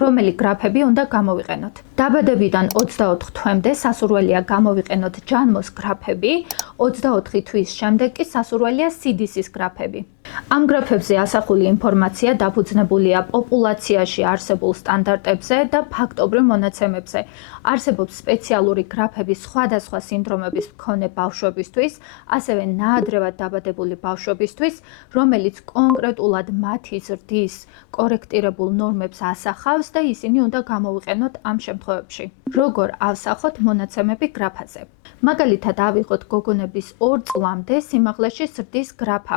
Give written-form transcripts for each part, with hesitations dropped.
რომელი გრაფები უნდა გამოვიყენოთ. დაბადებიდან 24 თვემდე სასურველია გამოვიყენოთ ჯანმოს გრაფები, 24 თვის შემდეგ კი სასურველია CDC-ის გრაფები. ამ გრაფებზე ასახული ინფორმაცია დაფუძნებულია პოპულაციაში არსებულ სტანდარტებზე და ფაქტობრივ მონაცემებზე. არსებობს სპეციალური გრაფები სხვადასხვა სინდრომების მქონე ბავშვებისთვის, ასევე ნაადრევად დაბადებული ბავშვებისთვის, რომელიც კონკრეტულად მათი ზრდის კორექტირებულ ნორმებს ასახავს და ისინი უნდა გამოვიყენოთ ამ შემთხვევებში. როგორ ავსახოთ მონაცემები გრაფაზე? მაგალითად, ავიღოთ გოგონების 2 წლამდე სიმაღლეში ზრდის გრაფა,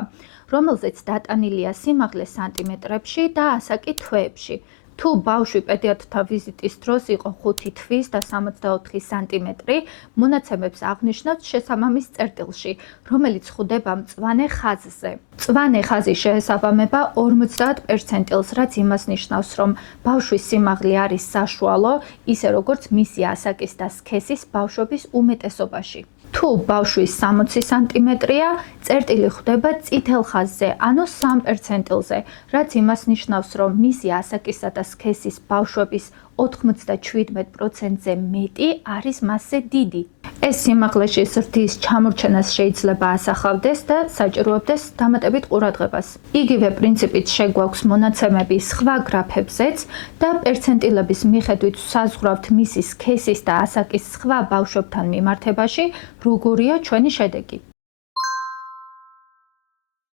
რომელზეც დატანილია სიმაღლე სანტიმეტრებში და ასაკი თვეებში. თუ ბავშვი პედიატრთან ვიზიტის დროს იყო 5 თვის და 64 სანტიმეტრი, მონაცემებს აღნიშნავთ შესაბამის წერტილში, რომელიც ხვდება მწვანე ხაზზე. მწვანე ხაზი შეესაბამება 50%-ს, რაც იმას ნიშნავს, რომ ბავშვის სიმაღლე არის საშუალო, ისე როგორც მისი ასაკის და სქესის ბავშვების უმეტესობაში. თუ ბავშვის 60 სანტიმეტრია, წერტილი ხვდება წითელ ხაზზე, ანუ 3%-ზე, რაც იმას ნიშნავს, რომ მისი ასაკისა და სქესის ბავშვების 97%-ზე მეტი არის მასზე დიდი. ეს სიმაღლეში ზრდის ჩამორჩენას შეიძლება ასახავდეს და საჭიროებდეს დამატებით ყურადღებას. იგივე პრინციპით შეგვაქვს მონაცემები სხვა გრაფებზეც და პერცენტილების მიხედვით საზღვრავთ მისი სქესის და ასაკის სხვა ბავშვებთან მიმართებაში, როგორია ჩვენი შედეგი.